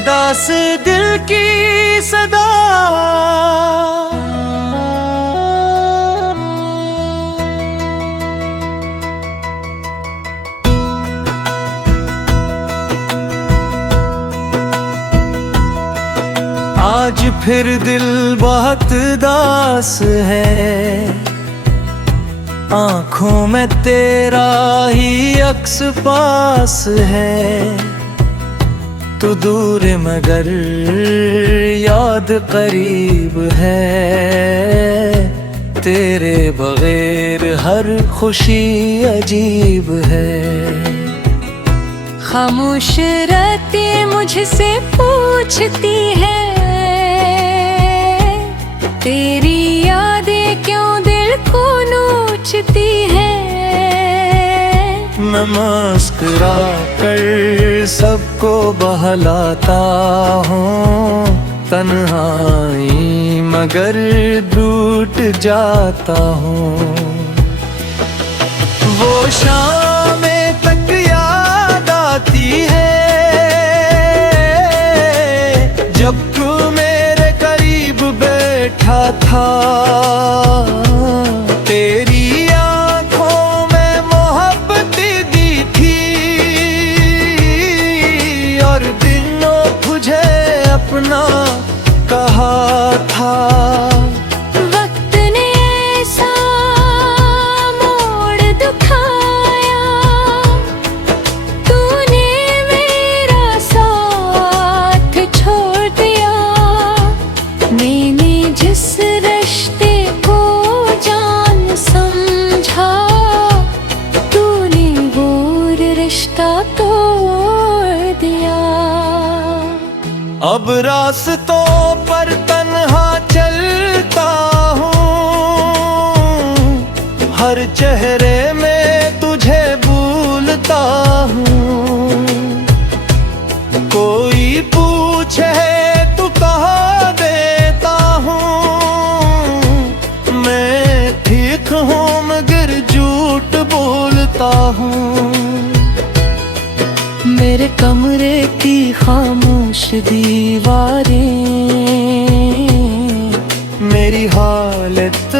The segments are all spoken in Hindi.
दास दिल की सदा। आज फिर दिल बहुत दास है, आँखों में तेरा ही अक्स पास है। तू दूर मगर याद करीब है, तेरे बगैर हर खुशी अजीब है। खामोश रातें मुझसे पूछती है, तेरी यादें क्यों दिल को नोचती है। मैं मुस्कुरा कर सबको बहलाता हूँ, तन्हाई मगर टूट जाता हूँ। वो शामें तक याद आती है, जब तू मेरे करीब बैठा था। तेरी आंखों में मोहब्बत दी थी, और दिनों तुझे अपना कहा था। वक्त ने ऐसा मोड़ दिखाया, तूने मेरा साथ छोड़ दिया। मैंने जिस रिश्ते को जान समझा, तूने वो रिश्ता तोड़ दिया। अब रास्तों पर तन्हा चलता हूँ, हर चेहरे में तुझे भूलता हूँ। कोई पूछे तू कहाँ देता हूँ, मैं ठीक हूँ मगर झूठ बोलता हूँ। मेरे कमरे की खामोश दीवारें मेरी हालत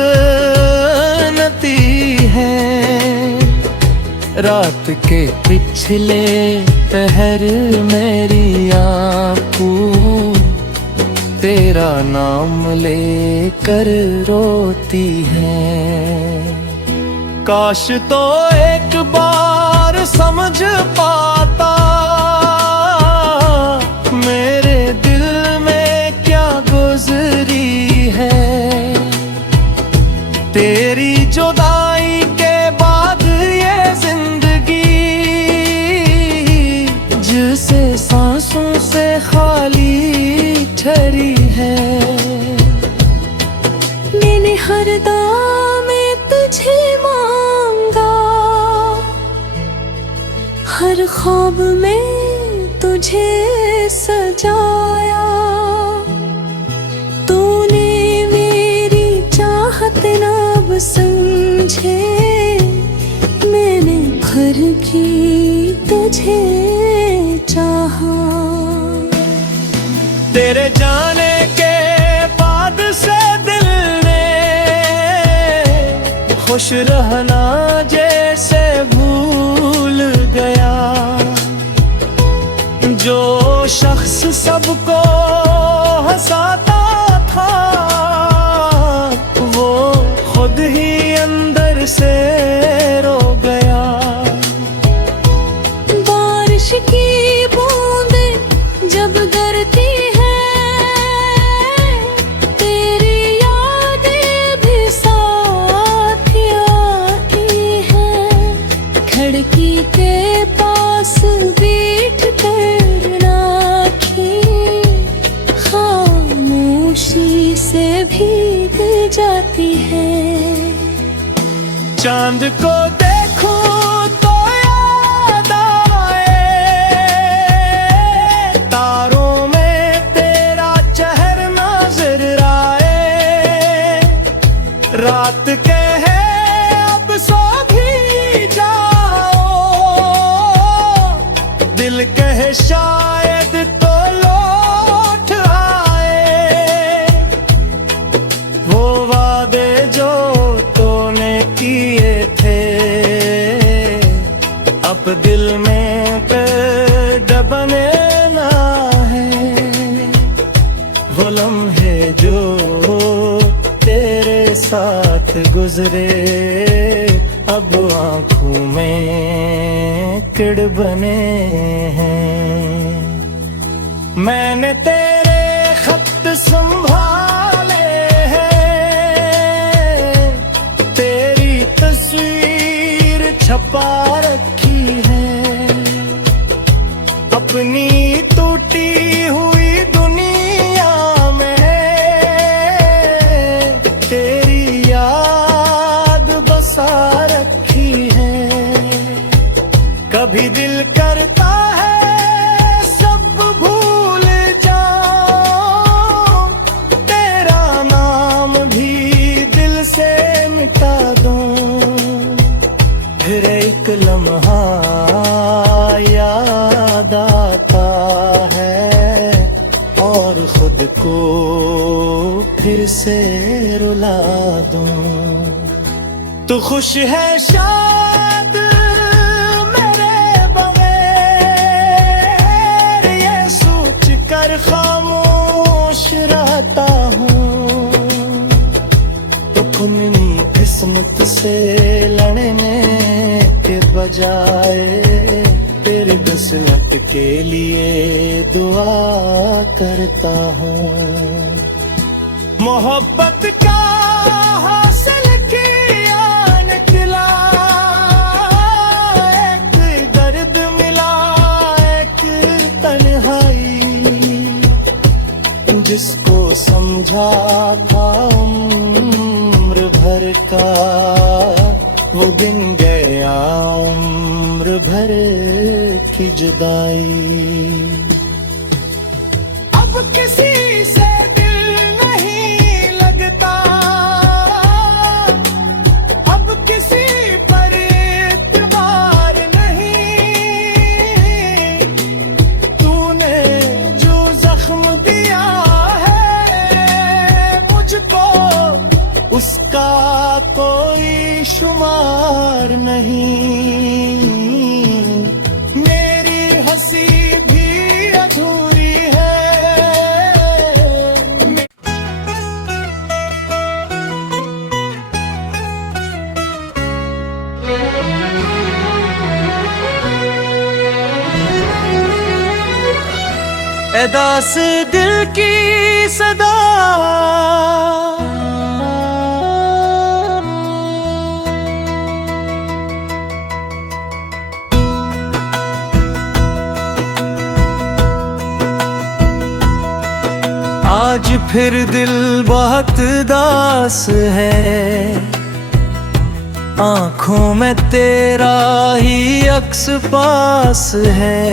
नती है। रात के पिछले पहर मेरी आँखों तेरा नाम लेकर रोती है। काश तो एक बार समझ पाता, मेरे दिल में क्या गुजरी है। तेरी जुदाई के बाद ये जिंदगी, जिसे सांसों से खाली ठहरी है। मैंने हर दाम में तुझे मांगा, हर ख्वाब में तुझे सजाया। तूने मेरी चाहत न अब समझे, मैंने भर की तुझे चाहा। तेरे जाने के बाद से दिल ने खुश रहना जैसे भूल गया। जो शख्स सबको हंसाता था, वो खुद ही अंदर से रो गया। बारिश की बूंदें जब गिरती है, तेरी यादें भी साथ आती हैं। खिड़की के पास बैठ कर खामोशी से भीग जाती है। चांद को देखूं तो याद आए, तारों में तेरा चेहरा नजर आए। रात के है अब सो भी जाओ, दिल कहे शायद तो लो दिल में पेड़ बने ना है, वो लम्हे जो तेरे साथ गुजरे अब आँखों में किड़ बने हैं। मैंने तेरे खत संभाले हैं, तेरी तस्वीर छपा रखी है, अपनी टूटी हुई दुनिया में तेरी याद बसा रखी है। कभी दिल करता है सब भूल जाऊं, तेरा नाम भी दिल से मिटा दूं, फिर एक लम्हा याद आता है और खुद को फिर से रुला दूं। तू खुश है शायद मेरे बगैर, ये सोच कर खामोश रहता हूँ। तो अपनी किस्मत से लड़ने के बजाय तेरी किस्मत के लिए दुआ करता हूँ। मोहब्बत का हासिल किया निकला, एक दर्द मिला एक तन्हाई, जिसको समझा था उम्र भर का वो दिन गया उम्र भर की जुदाई। अब किसी से दिल नहीं लगता, अब किसी पर एतबार नहीं, तूने जो जख्म दिया है मुझको उसका कोई शुमार नहीं। मेरी हंसी भी अधूरी है। एदास दिल की सदा आज फिर दिल बहुत दास है, आँखों में तेरा ही अक्स पास है।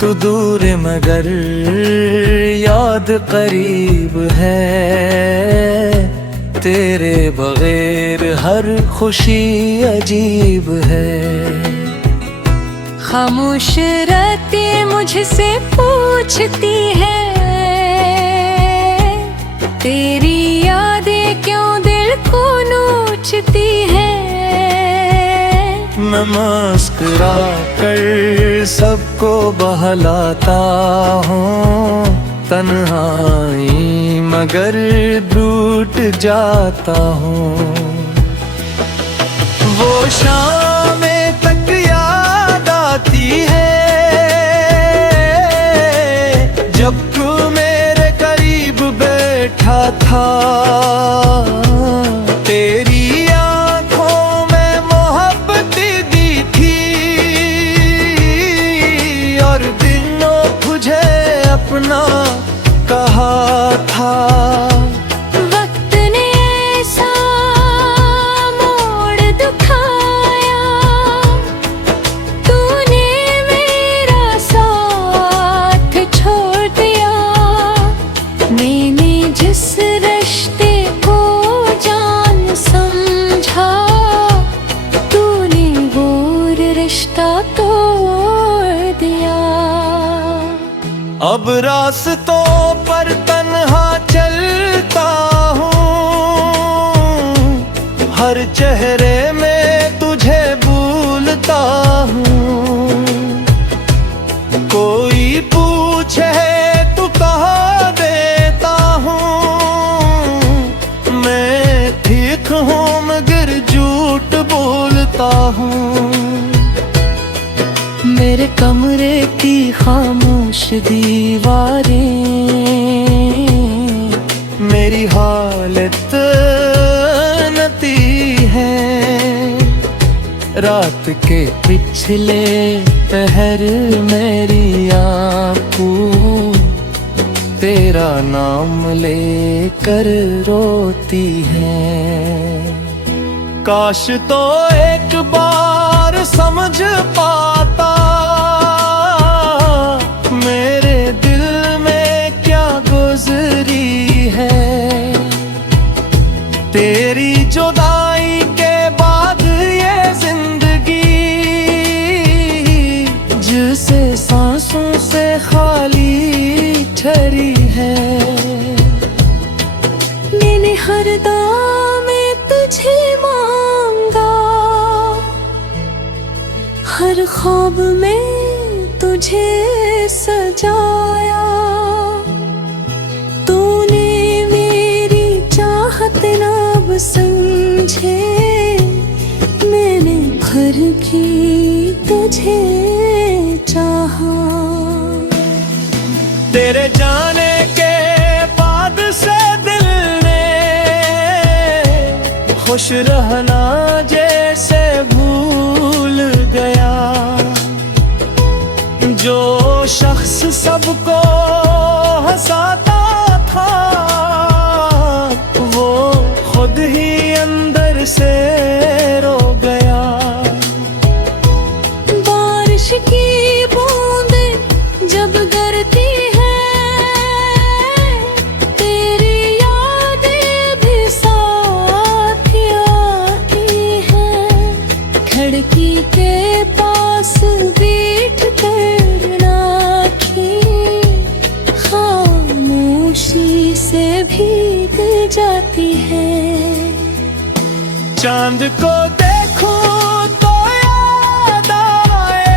तू दूर मगर याद करीब है, तेरे बगैर हर खुशी अजीब है। खामोश रातें मुझसे पूछती है, तेरी यादें क्यों दिल को नोचती है। मैं मुस्कुरा कर सबको बहलाता हूँ, तन्हाई मगर रूठ जाता हूँ। वो शामें तक याद आती है जब तू मेरे करीब बैठा था, तेरी आंखों में मोहब्बत दी थी और दिनों तुझे अपना कहा था। वक्त ने ऐसा मोड़ दिखाया, तूने मेरा साथ छोड़ दिया। मैंने जिस रिश्ते को जान समझा, तूने वो रिश्ता तोड़ दिया। अब रास्तों पर तन्हा चलता हूँ, हर चेहरे में तुझे भूलता पाता हूँ। मेरे कमरे की खामोश दीवारें मेरी हालत नती है। रात के पिछले पहर मेरी आँखों तेरा नाम लेकर रोती है। काश तो एक बार समझ पाता मेरे दिल में क्या गुजरी है। तेरी जुदाई के बाद ये जिंदगी जिसे सांसों से खाली ठहरी है। मैंने हर दाम में तुझे मांगा, हर ख्वाब में तुझे सजाया। तूने मेरी चाहत ना अब समझे, मैंने भर की तुझे चाहा। तेरे जाने के बाद से दिल ने खुश रहना जैसे भूल गया। जो शख्स सबको हंसाता था वो खुद ही अंदर से रो गया। बारिश की बूंदें जब गिरती है, तेरी यादें भी साथ आती हैं। खिड़की के पास बैठ कर राखी खामोशी से भीग जाती है। चांद को देखूं तो याद आए,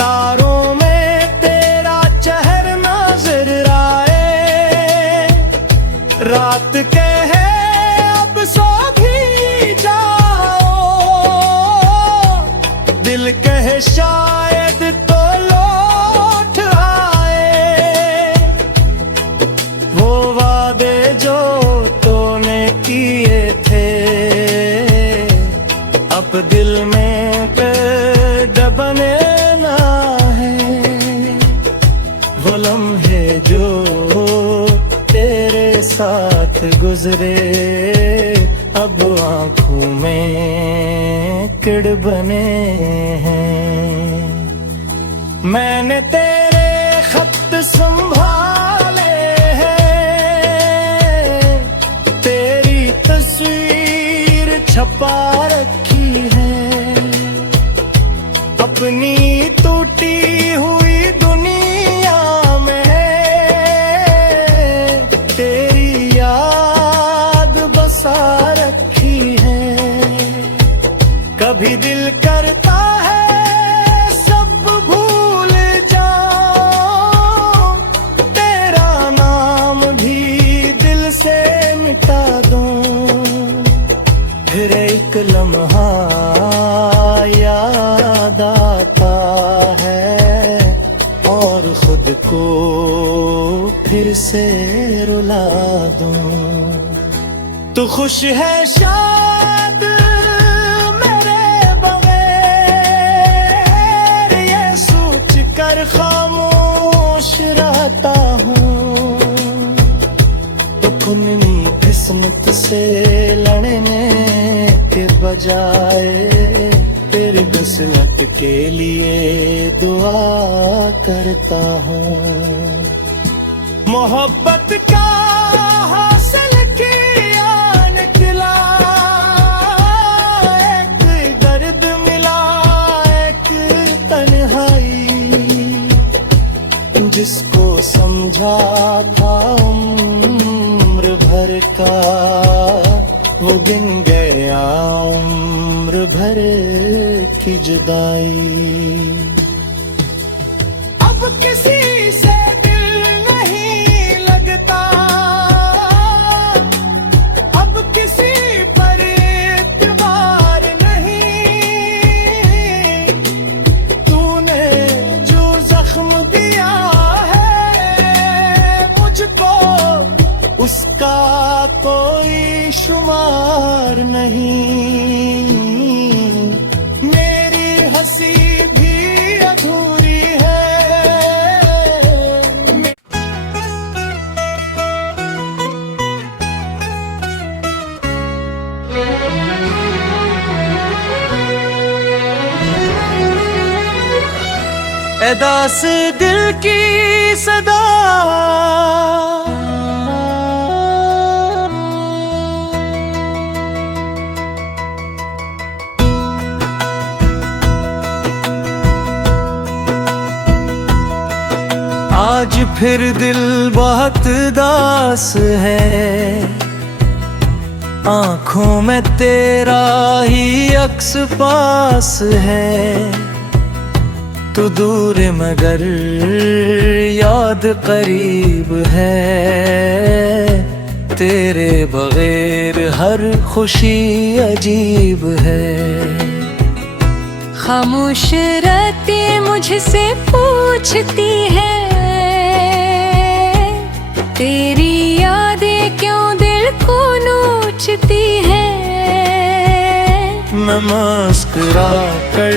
तारों में तेरा चेहरा नजर आए। रात कहे अब सो भी जाओ, दिल कहे शायद तो लौट आए। वो वादे जो तूने किए थे अब दिल में पेड़ बने ना है। वो लम्हे जो तेरे साथ गुजरे अब आँखों में किड़ बने हैं। मैंने तेरे खत संभाले हैं, तेरी तस्वीर छपा रखी है। अपनी टूटी हुई दुनिया में तेरी याद बसा रखी है। कभी दिल करता है सब भूल जाऊं, तेरा नाम भी दिल से मिटा दूं। फिर एक लम्हा याद आता है और खुद को फिर से रुला दूं। तू खुश है शायद मेरे बगैर, ये सोच कर खामोश रहता हूँ। तो अपनी किस्मत से लड़ने के बजाय तेरे किस्मत के लिए दुआ करता हूँ। मोहब्बत का हासिल किया निकला, एक दर्द मिला एक तन्हाई। जिसको समझा था उम्र भर का वो गिन गया उम्र भर की जुदाई। अब किसी से दिल नहीं लगता, अब किसी पर इत्मीनान उसका कोई शुमार नहीं। मेरी हंसी भी अधूरी है। एदास दिल की सदा आज फिर दिल बहुत दास है। आंखों में तेरा ही अक्स पास है। तू दूर मगर याद करीब है। तेरे बगैर हर खुशी अजीब है। खामोश रातें मुझसे पूछती है, तेरी यादें क्यों दिल को नोचती है। मैं मुस्कुरा कर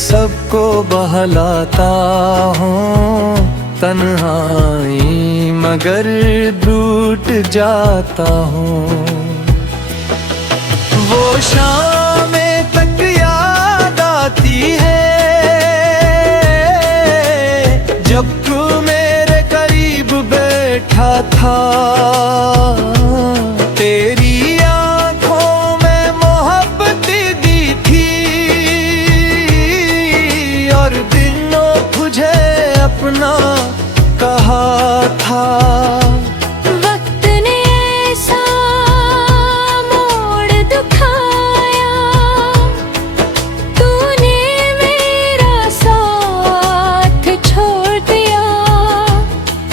सबको बहलाता हूँ। तन्हाई मगर टूट जाता हूँ। वो शामें तक याद आती है जब तू मेरे करीब बैठा था। तेरी आंखों में मोहब्बत दी थी और दिनों तुझे अपना कहा था। वक्त ने ऐसा मोड़ दिखाया, तूने मेरा साथ छोड़ दिया।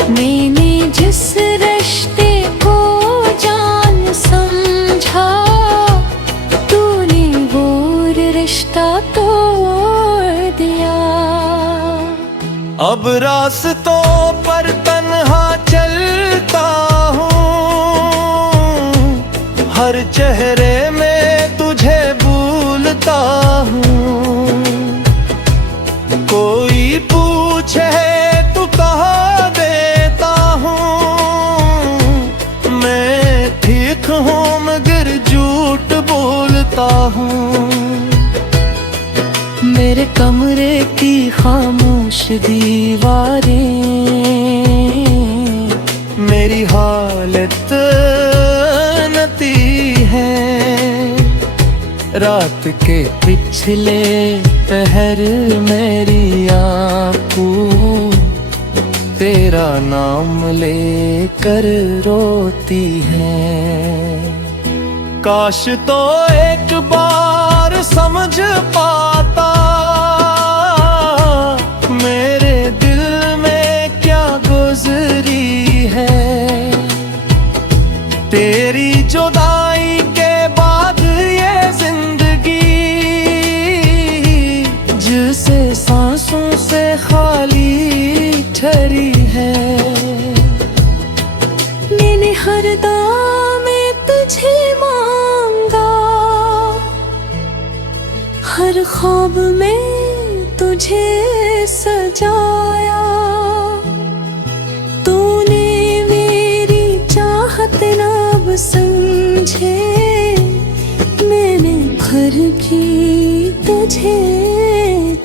मैंने जिस रिश्ते को जान समझा, तूने वो रिश्ता तोड़ दिया। अब रास्तों पर तन्हा चलता हूँ। हर चेहरे में तुझे भूलता हूँ। कोई पूछे तू कहाँ देता हूँ। मैं ठीक हूँ मगर झूठ बोलता हूँ। मेरे कमरे की खामोश दीवारें मेरी हालत नती है। रात के पिछले पहर मेरी आँखों तेरा नाम लेकर रोती है। काश तो एक बार समझ पाता मेरे दिल में क्या गुजरी है। तेरी जुदाई के बाद ये जिंदगी जिसे सांसों से खाली ठहरी है। मैंने हर दाम में तुझे मांगा, हर ख्वाब में तुझे सजाया। तूने मेरी चाहत ना अब समझे, मैंने भर की तुझे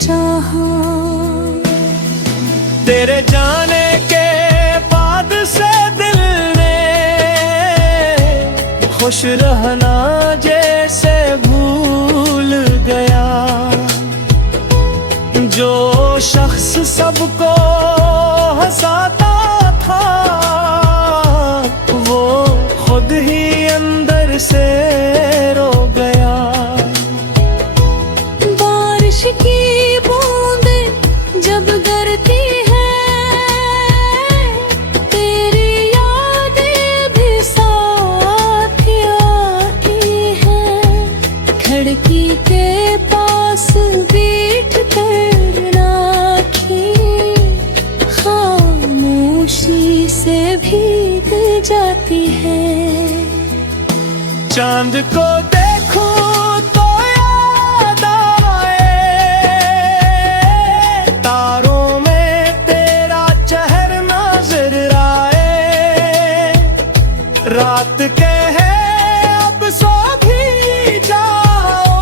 चाहा। तेरे जाने के बाद से दिल ने खुश रहना जैसे भूल गया। जो शख्स सबको हंसाता था वो खुद ही अंदर से रो गया। बारिश की बूंदें जब गिरती है, तेरी यादें भी साथ आती हैं। खिड़की के पास बैठ कर राखी खामोशी से भीग जाती है। हैं। चांद को देखूं तो याद आए, तारों में तेरा चेहरा नजर आए। रात कहे अब सो भी जाओ,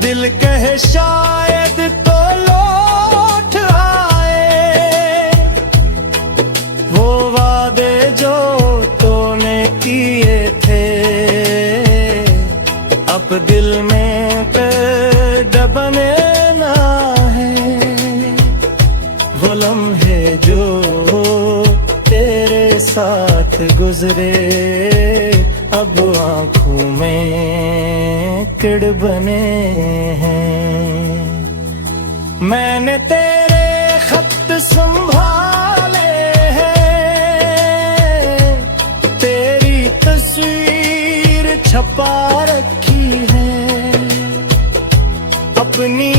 दिल कहे शायद तो लौट आए। वो वादे जो तूने किए थे, अब दिल में पेड़ बने ना है। वो लम्हे जो तेरे साथ गुजरे, अब आंखों में किड़ बने हैं। मैंने तेरे खत संभाले हैं, तेरी तस्वीर छपा रखी है। अपनी